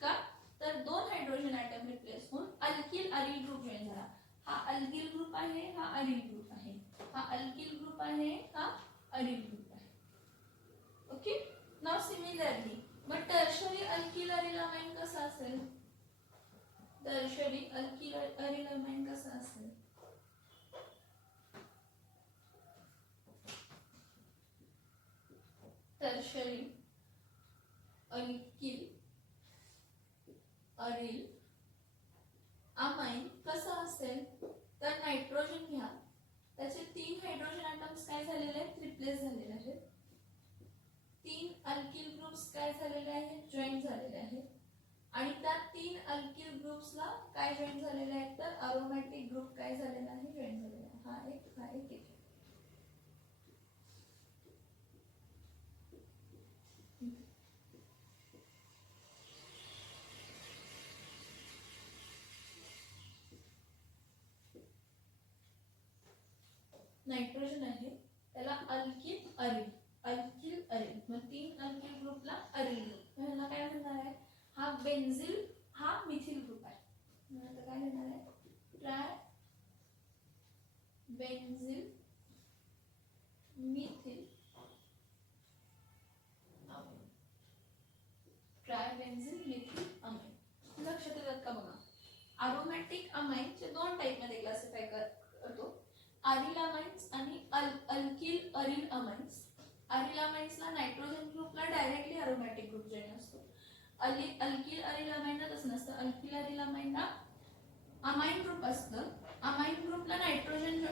का? तर 2 हायड्रोजन ॲटम रिप्लेस होऊन अल्किल अरिल ग्रुप जॉईन झाला. हा अल्किल ग्रुप आहे, हा अरिल ग्रुप आहे, हा अल्किल ग्रुप आहे, हा अरिल ग्रुप आहे. ओके. नाउ सिमिलरली मग टर्शरी अल्किल अरिल अमाइन कसा असेल? टर्शरी अल्किल अरिल अमाइन कसा असेल? टर्शरी अल्किल अरिल अमाइन कसा असेल? तर नायट्रोजन घ्या, त्याचे 3 हायड्रोजन ॲटम्स काय झालेले आहेत? रिप्लेस झालेले आहेत. 3 अल्किल ग्रुप्स काय झालेले आहेत? जॉईन झालेले आहेत. आणि त्या 3 अल्किल ग्रुप्सला काय जॉईन झालेले आहेत? तर अरोमॅटिक ग्रुप काय झालेला आहे? जॉईन झालेला आहे. हा एक, हा एक, एक. नायट्रोजन आहे, त्याला अल्किल अरिल, अल्किल अरिल, मग 3 अल्किल ग्रुपला अरिल ग्रुप. ह्याला काय म्हणणार आहे? हा बेन्झिल, हा मिथिल ग्रुप आहे. आता काय म्हणणार आहे? Tri benzyl methyl amine. Tri benzyl methyl amine. लक्षात येतात का? बघा अरोमॅटिक अमाइनचे 2 टाइप मध्ये क्लासिफाय करतो, अरिल अमाइन्स आणि अल्किल अरिल अमाइन्स. अरिल अमाइन्सला नायट्रोजन ग्रुपला डायरेक्टली अरोमॅटिक ग्रुप जॉईन असतो. अल्किल अरिल अमाइनला तसं नसतं. अल्किल अरिल अमाइनला अमाइन ग्रुप असतं, अमाइन ग्रुपला नायट्रोजन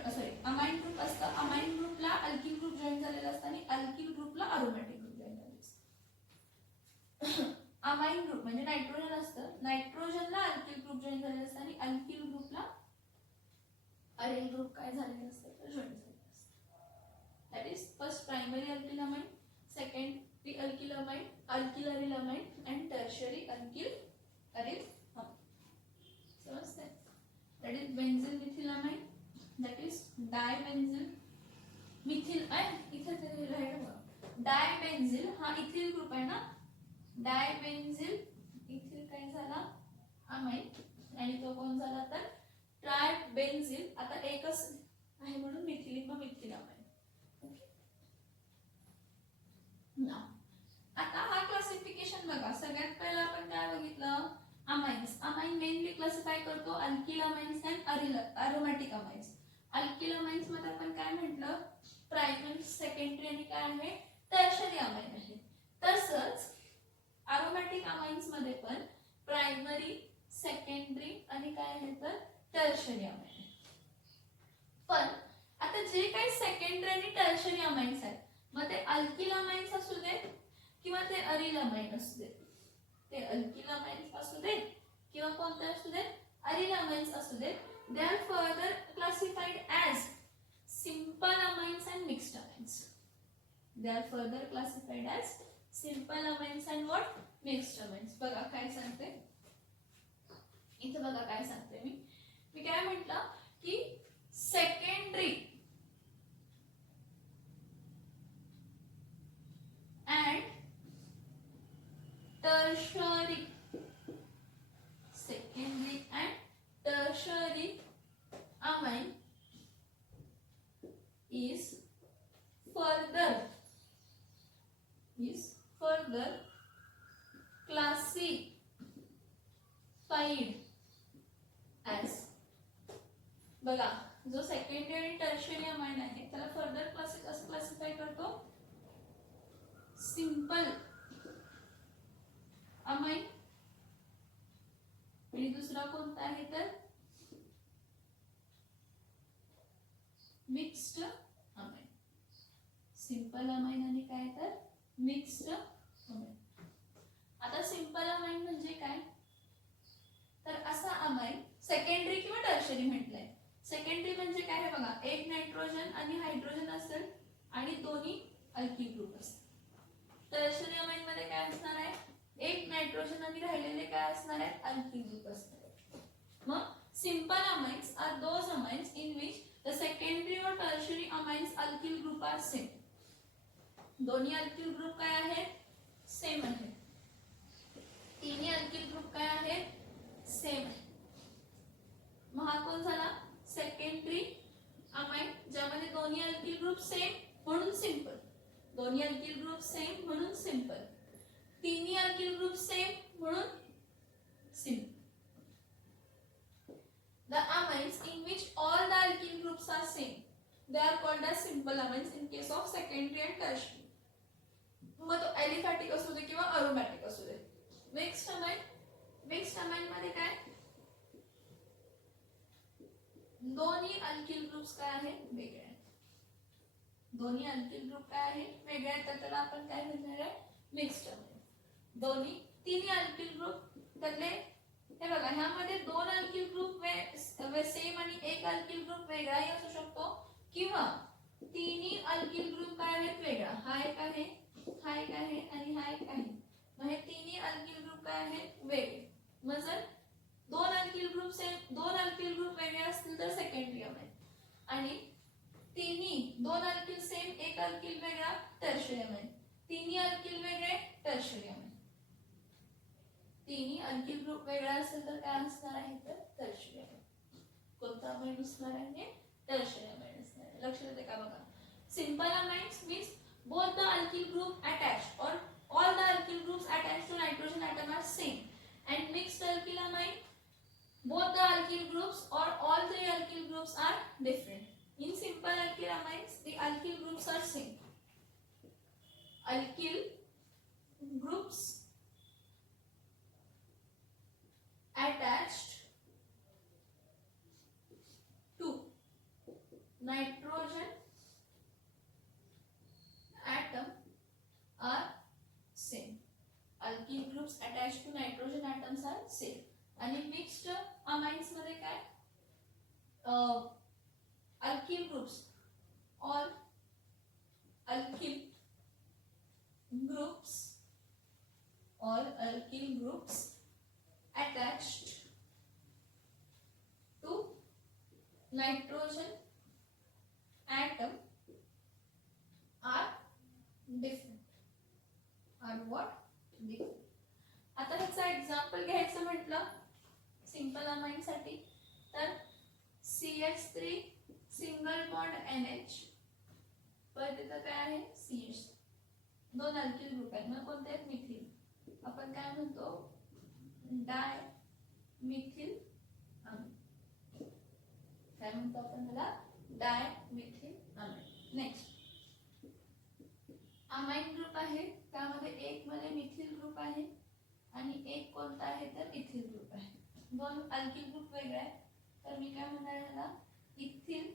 अमाइन ग्रुप असतं, अमाइन ग्रुपला अल्किल ग्रुप जॉईन झालेला असतं आणि अल्किल ग्रुपला अरोमॅटिक ग्रुप जॉईन झालेलं असतं. अमाइन ग्रुप म्हणजे नायट्रोजन असतं, नायट्रोजनला अल्किल ग्रुप जॉईन झालेलं असतं आणि अल्किल ग्रुपला अरिल ग्रुप काय झालेलं असतं? तर जॉईन झालेलं असतं. That is first primary alkyl amine, secondary alkyl amine, alkyl aryl amine and tertiary alkyl aryl amine. समजतंय? That is benzyl methyl amine, that is dibenzyl methyl. इथे तरी राहील बघा, डायबेन्झिल हा इथिल ग्रुप आहे ना, डायबेन्झिल इथिल काय झाला? अमाइन. आणि तो कोण झाला? तर ट्रायबेन्झिल. आता एकच आहे म्हणून मिथिलिन, मग मिथिल अमाइन. ओके. आता हा क्लासिफिकेशन बघा. सगळ्यात पहिला आपण काय बघितलं? अमाइन्स. अमाइन मेनली क्लासिफाय करतो alkyl amines and aromatic amines. Alkyl amines मध्ये आपण काय म्हटलं? प्रायमरी, सेकंडरी आणि काय आहे? टर्शरी अमाइन आहे. तसंच अरोमॅटिक अमाइन्स मध्ये पण प्रायमरी, सेकंडरी आणि काय आहे? तर टर्शरी अमाइन. सेकंडरी आणि टर्शरी अमाइन्स आहेत. मग ते अल्किल अमाइन्स असू देत किंवा ते अरिल अमाइन असू देत, ते अल्किल अमाइन्स असू देत किंवा कोणते असू देत, अरिल अमाइन्स असू देत, they are further classified as simple amines and mixed amines. They are further classified as simple amines and what, mixed amines. बघा काय सांगते इथे, बघा काय सांगते मी काय म्हटलं की secondary and tertiary, secondary and tertiary amine is further classified as. बघा जो सेकंडरी आणि टर्शियरी अमाइन आहे त्याला फर्दर क्लासिफाय करतो सिंपल अमाइन, आणि दुसरा कोणता आहे तर मिक्स्ड अमाइन. सिंपल अमाइन आणि काय तर मिक्स्ड अमाइन. आता सिंपल अमाइन म्हणजे काय तर असा अमाइन सेकंडरी किंवा टर्शरी म्हटलंय. सेकंडरी म्हणजे काय आहे बघा, एक नायट्रोजन आणि हायड्रोजन असेल आणि दोन्ही अल्किल ग्रुप असतील. टर्शरी अमाइन मध्ये काय असणार आहे, एक नायट्रोजन आणि राहिलेले काय असणार आहेत, अल्किल ग्रुप असणार आहेत. मग simple amines are those amines in which the secondary or tertiary amines alkyl group are same. दोन्ही अल्किल ग्रुप काय आहेत, सेम आहेत. तिन्ही अल्किल ग्रुप काय आहेत, सेम आहे. मग हा कोण झाला सेकंडरी अमाइन, ज्यामध्ये दोन्ही अल्किल ग्रुप सेम म्हणून सिंपल. दोन्ही अल्किल ग्रुप सेम म्हणून सिंपल. तिन्ही अल्किल ग्रुप सेम म्हणून simple. The amines in which all the alkyl groups are same, they are called as simple amines in case of secondary and tertiary. मग तो एलिफॅटिक असू दे किंवा aromatic असू दे. Mixed amine मध्ये काय, दोन्ही अल्किल ग्रुप्स काय आहेत, वेगळे आहेत. दोन्ही अल्किल ग्रुप काय आहेत, वेगळे आहेत, तर त्याला आपण काय म्हणणार आहे, मिक्स्ड अमाइन. दोन्ही तिन्ही अल्किल ग्रुप त्यातले हे बघा, ह्यामध्ये दोन अल्किल ग्रुप सेम आणि एक अल्किल ग्रुप वेगळाही असू शकतो, किंवा तिन्ही अल्किल ग्रुप काय आहेत वेगळा. हा एक आहे, हा एक आहे आणि हा एक आहे. मग हे तिन्ही अल्किल ग्रुप काय आहेत वेगळे. मग जर दोन अल्किल ग्रुप सेम, दोन अल्किल ग्रुप वेगळे असतील तर सेकंडरी अमाइन, आणि तिन्ही दोन अल्किल सेम एक अल्किल वेगळा टर्शियरी अमाइन. तिन्ही अल्किल वेगळे टर्शियरी अमाइन. तिन्ही अल्किल ग्रुप वेगळा असेल तर काय असणार आहे तर टर्शियरी अमाइन. कोणता अमाइन असणार आहे, टर्शियरी अमाइन असणार आहे. लक्षात येते का बघा. Simple amines means both the alkyl group attached or all the alkyl groups attached to nitrogen atom are same, and mixed alkyl amine both the alkyl groups or all three alkyl groups are different. In simple alkyl amines the alkyl groups are same. Alkyl groups attached to nitrogen atom are same. Alkyl groups attached to nitrogen atoms are same. आणि mixed amines मध्ये काय, alkyl groups, all alkyl groups, all alkyl groups attached to nitrogen atom are different. Are what? Different. आता ह्याचा example घ्यायचं म्हटलं simple amine साठी तर CH3 single bond NH, परत इथं काय आहे CH, दोन अल्किल ग्रुप आहेत. मग कोणते आहेत, मिथिल. आपण काय म्हणतो, डाय मिथिल अमाइन. काय म्हणतो आपण त्याला, di methyl amine. Next amine group आहे, त्यामध्ये एक मध्ये मिथिल ग्रुप आहे आणि एक कोणता आहे तर इथिल ग्रुप आहे. दोन अल्किल ग्रुप वेगळे आहेत, तर मी काय म्हणणार याला इथिल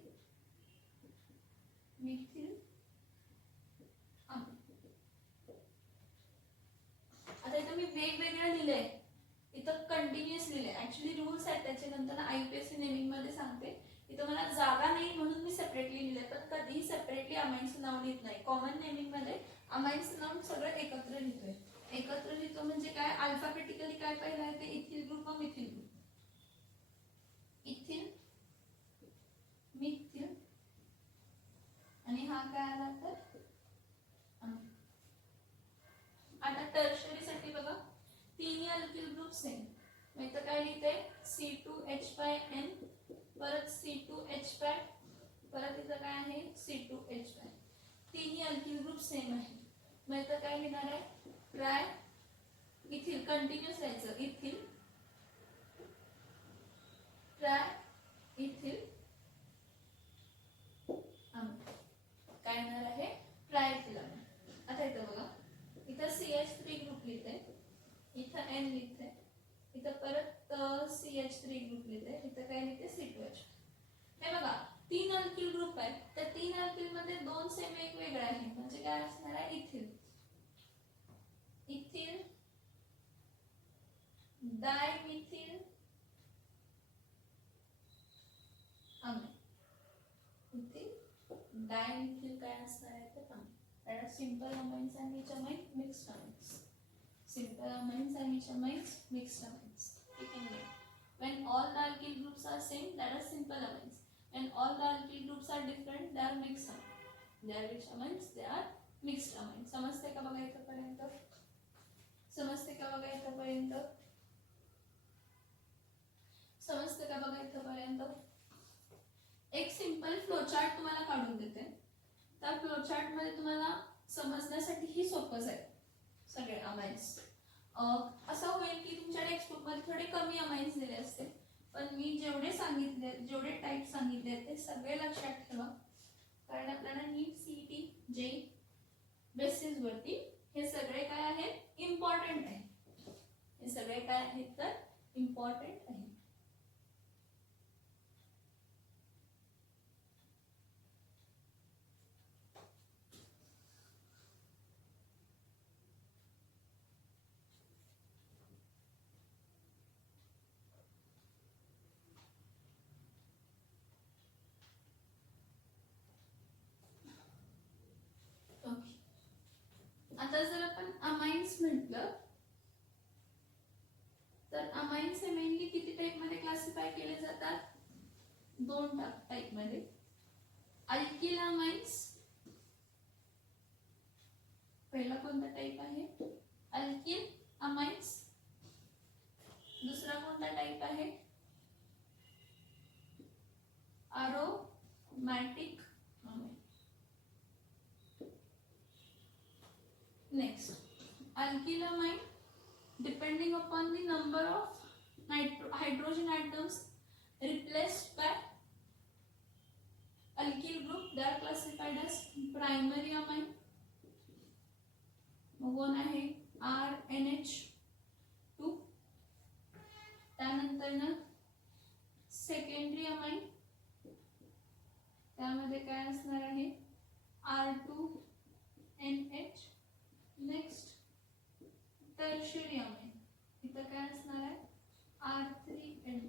मिथिल अमाइन. आता इथं मी वेगवेगळं लिहिलंय, इथं कंटिन्युअस लिहिलंय. ऍक्च्युली रूल्स आहेत त्याचे, नंतर IUPAC नेमिंग मध्ये सांगते. इथं मला जागा नाही म्हणून मी सेपरेटली लिहिलंय, पण कधीही सेपरेटली अमाइन्सचं नाव लिहित नाही. कॉमन नेमिंग मध्ये अमाइन्सचं नाव सगळं एकत्र लिहितोय. एकत्र लिहितो म्हणजे काय, अल्फाबेटिकली काय पहिलं आहे ते इथिल ग्रुप व मिथिल ग्रुप. इथिल, मिथिल आणि हा काय आला तर अमाइन. आता टर्शरी साठी बघा, तिन्ही अल्किल ग्रुप सेम. मग इथं काय लिहिते, C2H5N, परत C2H5, परत इथं काय आहे C2H5. तिन्ही अल्किल ग्रुप सेम आहे. मग इथं काय लिहिणार आहे, ट्राय इथिल, कंटिन्युअस राहायचं, इथिल ट्राय इथिल अमाइन. काय येणार आहे, ट्राय इथिल अमाइन. आता इथं बघा, इथं CH3 ग्रुप लिहिते, इथं N लिहिते, इथं परत CH3 ग्रुप लिहिते, इथं काय लिहिते C2H. हे बघा, 3 अल्किल ग्रुप आहेत. त्या 3 अल्किल मध्ये 2 सेम एक वेगळा आहे, म्हणजे काय असणार आहे, ethyl. Ethyl dimethyl amine. Ethyl dimethyl काय असणार आहे ते पहा. त्याला सिंपल अमाइन्स आणि which amine, mixed amines. Simple amines and which amines, mixed amines. When all the alkyl groups are same, that is simple amines. When all the alkyl groups are different, they are mixed amines. They are which amines? They are mixed amines. समजते का बघा इथपर्यंत? समजते का बघा इथपर्यंत? समजते का बघा इथपर्यंत? एक सिंपल फ्लोचार्ट तुम्हाला काढून देते. त्या फ्लोचार्ट मध्ये तुम्हाला समजण्यासाठी ही सोपंच आहे सगळे अमाइन्स. असं होईल की तुमच्या टेक्स्टबुक मध्ये थोडे कमी अमाइन्स दिले असते, पण मी जेवढे सांगितले, जेवढे टाइप सांगितले ते सगळे लक्षात ठेवा, कारण आपल्याला नीट CET जे बेसिस वरती हे सगळे काय आहेत, इम्पॉर्टंट आहे. हे सगळे काय आहेत तर इम्पॉर्टंट आहे. आता जर आपण अमाइन्स म्हटलं तर अमाइन्स हे मेनली किती टाइप मध्ये क्लासिफाय केले जातात, 2 टाइप मध्ये. अल्किल अमाइन्स, पहिला कोणता टाइप आहे, अल्किल अमाइन्स. दुसरा कोणता टाइप आहे, aromatic amine. Next, alkyl amine, depending upon the number of hydrogen atoms replaced by alkyl group, they are classified as primary amine. मग आहे RNH2. त्यानंतर ना सेकंडरी अमाइन, त्यामध्ये काय असणार आहे, R2NH. नेक्स्ट टर्शियरी अमाइन, इथं काय असणार आहे, R3N.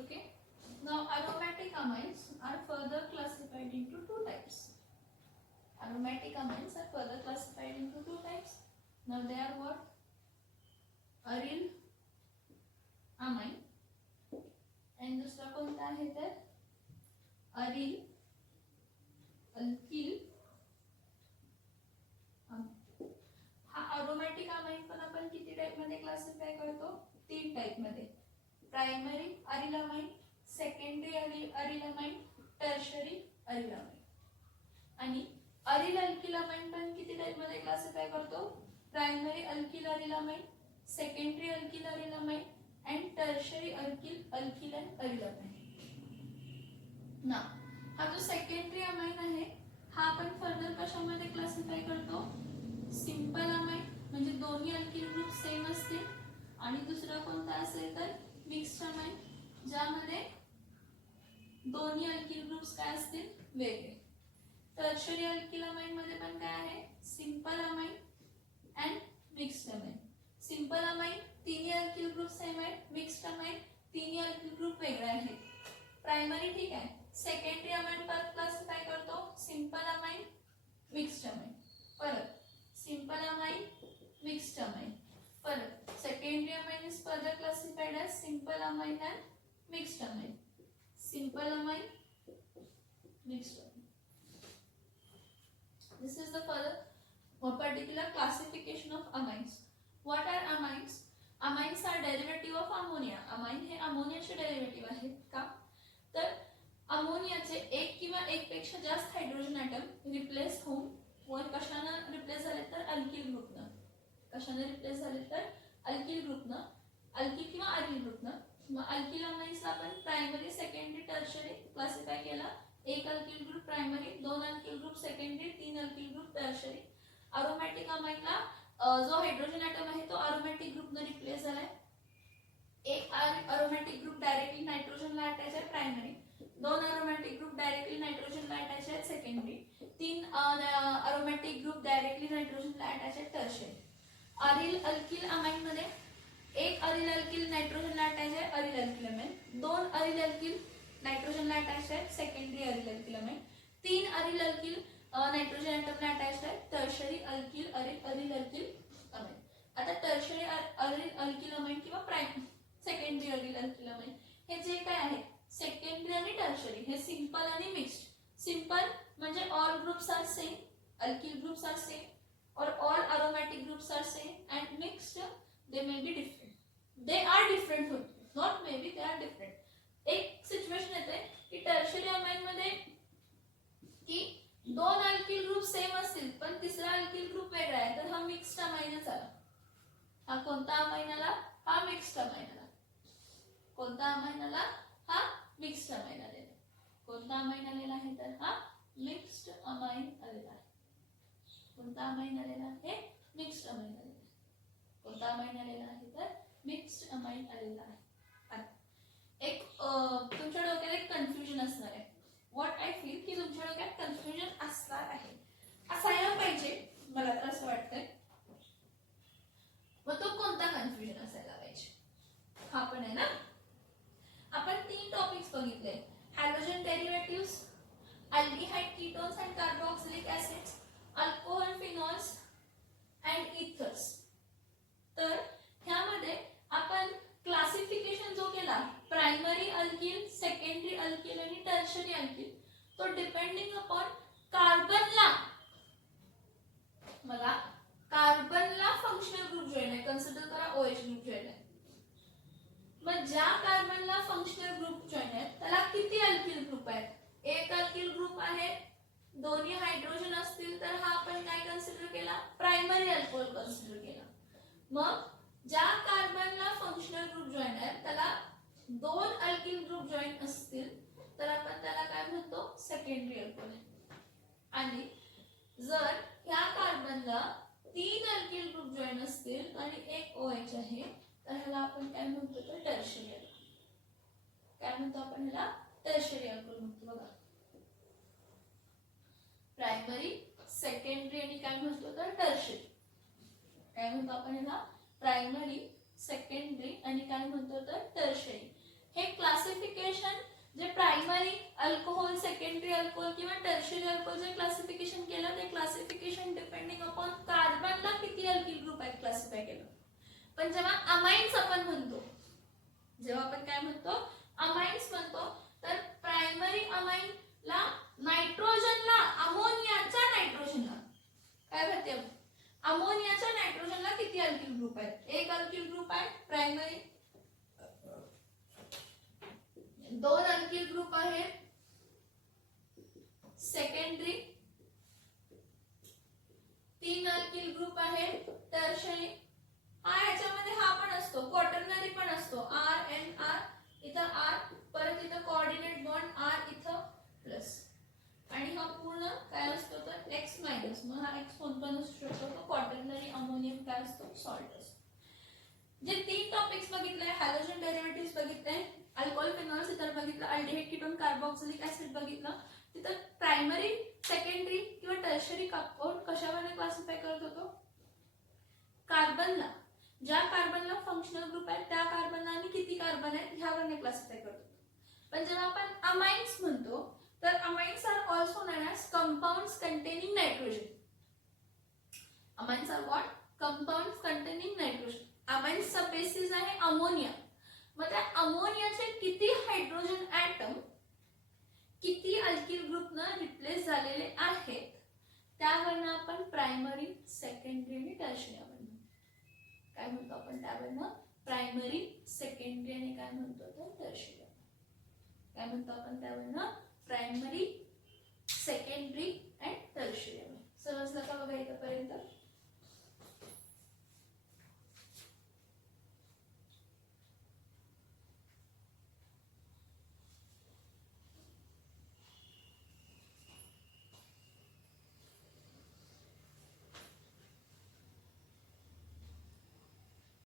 Okay, now aromatic amines are further classified into 2 types. Aromatic amines are further classified into 2 types. Now they are what, aryl amine and दूसरा कोणता आहे तर अरिल अल्किल. हा अरोमॅटिक अमाइन पण आपण किती टाइप मध्ये क्लासिफाय करतो, 3 टाइप मध्ये. Primary aryl amine, secondary aryl amine, tertiary aryl amine. आणि अरिल अल्किल अमाइन पण किती टाइप मध्ये क्लासिफाय करतो, primary alkyl aryl amine, secondary alkyl aryl amine and tertiary alkyl and aryl amine. ना हा जो सेकंडरी अमाइन आहे हा आपण फर्दर कशामध्ये क्लासिफाय करतो, सिंपल अमाइन, म्हणजे दोन्ही अल्किल ग्रुप सेम असतील. आणि दुसरा कोणता असेल तर मिक्स्ड अमाइन, ज्यामध्ये दोन्ही अल्किल ग्रुप्स काय असतील वेगळे. टर्शरी अल्किल अमाइन मध्ये पण काय आहे simple amine and mixed amine. Simple amine तिन्ही अल्किल ग्रुप सेम आहेत, मिक्स्ड अमाइन तिन्ही अल्किल ग्रुप वेगळे आहेत. प्रायमरी ठीक आहे. सेकंडरी अमाइन परत क्लासिफाय करतो सिंपल अमाइन मिक्स्ड अमाइन. परत सिंपल अमाइन मिक्स्ड अमाइन. परत secondary amine is further classified as simple amine and mixed amine. Simple amine, mixed amine. This is the further particular classification of amines. What are amines? Amines are derivative of ammonia. Amine हे अमोनियाचे derivative आहेत का, तर अमोनियाचे एक किंवा एक पेक्षा जास्त hydrogen item replace होऊन वर कशाने रिप्लेस झाले तर अल्किल ग्रुपनं. कशाने रिप्लेस झाले तर अल्किल ग्रुपनं, अल्किल किंवा अरिल ग्रुपनं. मग अल्किल अमाइन्सला आपण प्रायमरी सेकंडरी टर्शरी क्लासिफाय केला. एक अल्किल ग्रुप प्रायमरी, दोन अल्किल ग्रुप सेकंडरी, तीन अल्किल ग्रुप टर्शरी. अरोमॅटिक अमाइनला जो हायड्रोजन ॲटम आहे तो अरोमॅटिक ग्रुपनं रिप्लेस झालाय. एक अरोमॅटिक ग्रुप डायरेक्टली नायट्रोजनला अटॅच आहे प्रायमरी, दोन अरोमॅटिक ग्रुप डायरेक्टली नायट्रोजनला अटॅच आहेत सेकंडरी, तीन अरोमॅटिक ग्रुप डायरेक्टली नायट्रोजनला अटॅच आहेत टर्शरी. अरिल अल्किल अमाइन मध्ये एक अरिल अल्किल नायट्रोजनला अटॅच आहे अरिल अल्किल अमाइन, दोन अरिल अल्किल नायट्रोजनला अटॅच आहे सेकंडरी अरिल अल्किल अमाइन, तीन अरिल अल्किल नायट्रोजन ॲटमला अटॅच आहे tertiary alkyl aryl alkyl amine. आता टर्शरी अरिल अल्किल अमाइन किंवा सेकंडरी अरिल अल्किल अमाइन हे जे काय आहे सेकंडरी आणि टर्शरी हे सिंपल आणि मिक्स्ड. सिंपल म्हणजे all groups are same, alkyl groups are same or all aromatic groups are same, and mixed they may be different. They are different only, not maybe, they are different. एक situation येते की tertiary amine मध्ये की दोन alkyl group same असतील पण तिसरा alkyl group वेगळा आहे तर हा मिक्स्ड अमाइनच आला. हा कोणता अमाइन आला, हा मिक्स्ड अमाइन आला. कोणता अमाइन आला, हा मिक्स्ड अमाइन आलेला. कोणता अमाइन आलेला आहे तर हा मिक्स्ड अमाइन आलेला आहे. कोणता अमाइन आलेला आहे, मिक्स्ड अमाइन आलेला आहे. कोणता अमाइन आलेला आहे तर मिक्स्ड अमाइन आलेला आहे. एक तुमच्या डोक्यात एक कन्फ्युजन असणार आहे. व्हॉट आय फील की तुमच्या डोक्यात कन्फ्युजन असणार आहे, असायला पाहिजे, मला तर असं वाटतंय. मग तो कोणता कन्फ्युजन असायला पाहिजे, हा पण आहे ना. आपण तीन टॉपिक्स बघितले, halogen derivatives, aldehyde ketones and carboxylic acids, alcohol phenols and ethers. तर ह्यामध्ये आपण क्लासिफिकेशन जो केला प्रायमरी अल्किल, सेकंडरी अल्किल आणि टर्शरी अल्किल, तो डिपेंडिंग अपॉन कार्बनला, मला कार्बनला फंक्शनल ग्रुप जॉइन आहे, कन्सिडर करा OH ग्रुप जॉइन आहे. मग ज्या कार्बनला फंक्शनल ग्रुप जॉइन आहे त्याला किती अल्किल ग्रुप आहेत, एक अल्किल ग्रुप आहे, दोन्ही हायड्रोजन असतील तर हा आपण काय कन्सिडर केला, प्रायमरी अल्कोहोल कन्सिडर केला. मग ज्या कार्बनला फंक्शनल ग्रुप जॉइन आहे त्याला दोन अल्किल ग्रुप जॉइन असतील तर आपण त्याला काय म्हणतो, सेकंडरी अल्कोहोल. आणि जर ह्या कार्बनला तीन अल्किल ग्रुप जॉइन असतील आणि एक OH आहे तर ह्याला आपण काय म्हणतो तर टर्शरी अल्कोहोल. काय म्हणतो आपण ह्याला, टर्शरी अल्कोहोल म्हणतो. बघा प्रायमरी, सेकंडरी आणि काय म्हणतो तर टर्शरी. काय म्हणतो आपण ह्याला, प्रायमरी, सेकंडरी आणि काय म्हणतो तर टर्शरी. हे क्लासिफिकेशन जे प्रायमरी अल्कोहोल, सेकंडरी अल्कोहोल किंवा टर्शरी अल्कोहोल जे क्लासिफिकेशन केलं ते क्लासिफिकेशन डिपेंडिंग अपॉन कार्बनला किती अल्किल ग्रुप आहेत क्लासिफाय केलं. पण जेव्हा अमाइन्स आपण म्हणतो, जेव्हा आपण काय म्हणतो अमाइन्स म्हणतो तर प्रायमरी अमाइनला नायट्रोजनला, अमोनियाच्या नायट्रोजनला काय म्हणते, अमोनियाच्या नायट्रोजनला किती अल्किल ग्रुप आहेत, एक अल्किल ग्रुप आहे प्रायमरी, दोन अल्किल ग्रुप आहेत सेकंडरी, तीन अल्किल ग्रुप आहेत टर्शरी. हा याच्यामध्ये हा पण असतो, क्वाटर्नरी पण असतो, RNR, इथं R, परत इथं कोऑर्डिनेट बॉन्ड R इथं प्लस, आणि हा पूर्ण काय असतो तर X मायनस. मग हा X कोणता असू शकतो तो क्वाटर्नरी अमोनियम काय असतो, सॉल्ट असतो. जे तीन टॉपिक्स बघितले, हॅलोजन डेरिव्हेटिव्ह्स बघितले, अल्कोहोल पॉलिफेनॉल्स इतर बघितलं, अल्डिहाइड कीटोन कार्बोक्सिलिक ऍसिड बघितलं, तिथं प्रायमरी, सेकंडरी किंवा टर्शरी कंपाऊंड कशावर क्लासिफाय करत होतो? कार्बनला, ज्या कार्बनला फंक्शनल ग्रुप आहे त्या कार्बनला आणि किती कार्बन आहेत ह्यावर क्लासिफाय करत होतो. पण जेव्हा आपण अमाइन्स म्हणतो तर amines are also known as compounds containing nitrogen. Amines are what? Compounds containing nitrogen. अमाइन्सचा बेसिस आहे अमोनिया. मग त्या अमोनियाचे किती हायड्रोजन ॲटम किती अल्किल ग्रुपनं रिप्लेस झालेले आहेत त्यावरनं आपण प्रायमरी, सेकंडरी आणि टर्शरी म्हणतो. काय म्हणतो आपण त्यावरनं? प्रायमरी, सेकंडरी आणि काय म्हणतो तर टर्शरी. काय म्हणतो आपण त्यावरनं? प्रायमरी